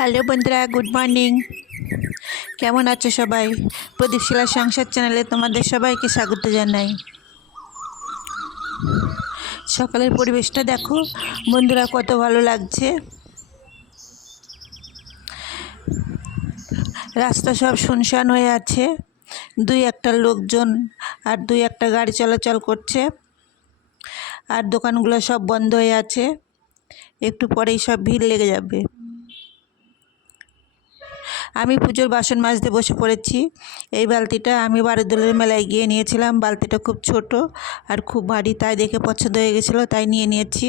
Hello বন্ধুরা, good morning. কেমন আছো সবাই? প্রদীপশিলা সংসার চ্যানেলে তোমাদের সবাইকে স্বাগত জানাই। সকালের পরিবেশটা দেখো বন্ধুরা, কত ভালো লাগছে। রাস্তা সব শুনশান হয়ে আছে, দুই একটা লোকজন আর দুই একটা গাড়ি চলাচল করছে, আর দোকানগুলো সব বন্ধ হয়ে আছে। একটু পরেই সব ভিড় লেগে যাবে। আমি পুজোর বাসন মাজতে বসে পড়েছি। এই বালতিটা আমি বারোদোলের মেলায় গিয়ে নিয়েছিলাম। বালতিটা খুব ছোট আর খুব ভারী, তাই দেখে পছন্দ হয়ে গেছিলো, তাই নিয়ে নিয়েছি।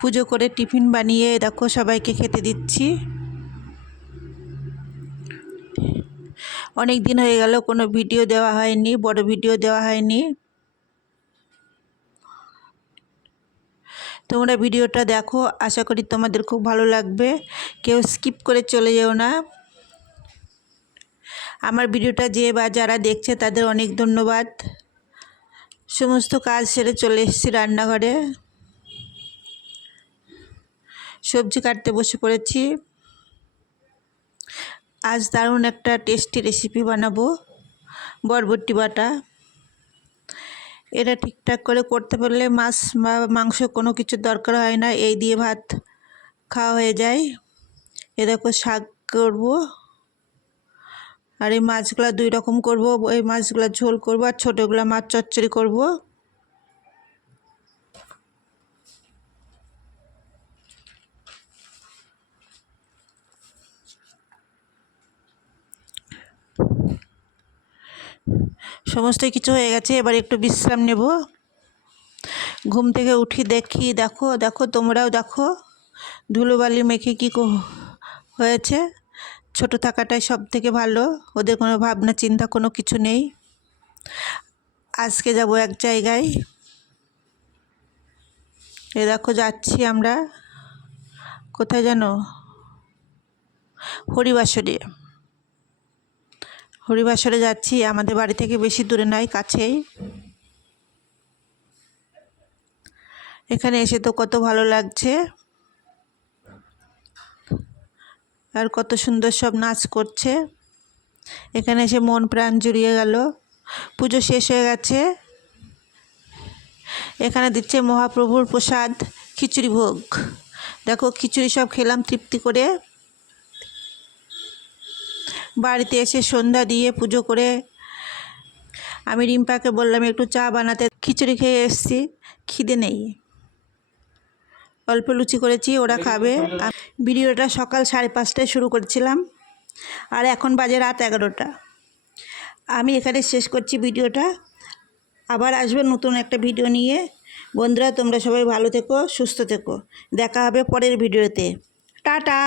পুজো করে টিফিন বানিয়ে দেখো সবাইকে খেতে দিচ্ছি। অনেক দিন হয়ে গেল কোনো ভিডিও দেওয়া হয়নি, বড় ভিডিও দেওয়া হয়নি। তোমরা ভিডিওটা দেখো, আশা করি তোমাদের খুব ভালো লাগবে। কেউ স্কিপ করে চলে যেও না। আমার ভিডিওটা যে বা যারা দেখছে তাদের অনেক ধন্যবাদ। সমস্ত কাজ সেরে চলে এসেছি রান্নাঘরে, সবজি কাটতে বসে পড়েছি। আজ দারুণ একটা টেস্টি রেসিপি বানাবো, বরবটি বাটা। এটা ঠিকঠাক করে করতে পারলে মাছ বা মাংস কোনো কিছুর দরকার হয় না, এই দিয়ে ভাত খাওয়া হয়ে যায়। এ দেখো শাক করব, আর এই মাছগুলো দুই রকম করব। এই মাছগুলো ঝোল করব আর ছোটোগুলো মাছ চচ্চড়ি করব। সমস্ত কিছু হয়ে গেছে, এবার একটু বিশ্রাম নেব। ঘুম থেকে উঠি দেখো দেখো তোমরাও দেখো ধুলোবালি মেখে কী হয়েছে। ছোট থাকাটাই সব থেকে ভালো, ওদের কোনো ভাবনা চিন্তা কোনো কিছু নেই। আজকে যাব এক জায়গায়, এ দেখো যাচ্ছি আমরা। কোথায় জানো? হরিবাসরে যাচ্ছি। আমাদের বাড়ি থেকে বেশি দূরে নয়, কাছেই। এখানে এসে তো কত ভালো লাগছে, আর কত সুন্দর সব নাচ করছে। এখানে এসে মন প্রাণ জুড়িয়ে গেল। পুজো শেষ হয়ে গেছে। এখানে দিচ্ছে মহাপ্রভুর প্রসাদ, খিচুড়ি ভোগ। দেখো খিচুড়ি সব খেলাম তৃপ্তি করে। বাড়িতে এসে সন্ধ্যা দিয়ে পুজো করে আমি রিম্পাকে বললাম একটু চা বানাতে। খিচুড়ি খেয়ে এসেছি, খিদে নেই। অল্প লুচি করেছি, ওরা খাবে। ভিডিওটা সকাল 5:30টায় শুরু করেছিলাম, আর এখন বাজে রাত 11টা। আমি এখানে শেষ করছি ভিডিওটা। আবার আসবে নতুন একটা ভিডিও নিয়ে। বন্ধুরা, তোমরা সবাই ভালো থেকো, সুস্থ থেকো। দেখা হবে পরের ভিডিওতে। টাটা।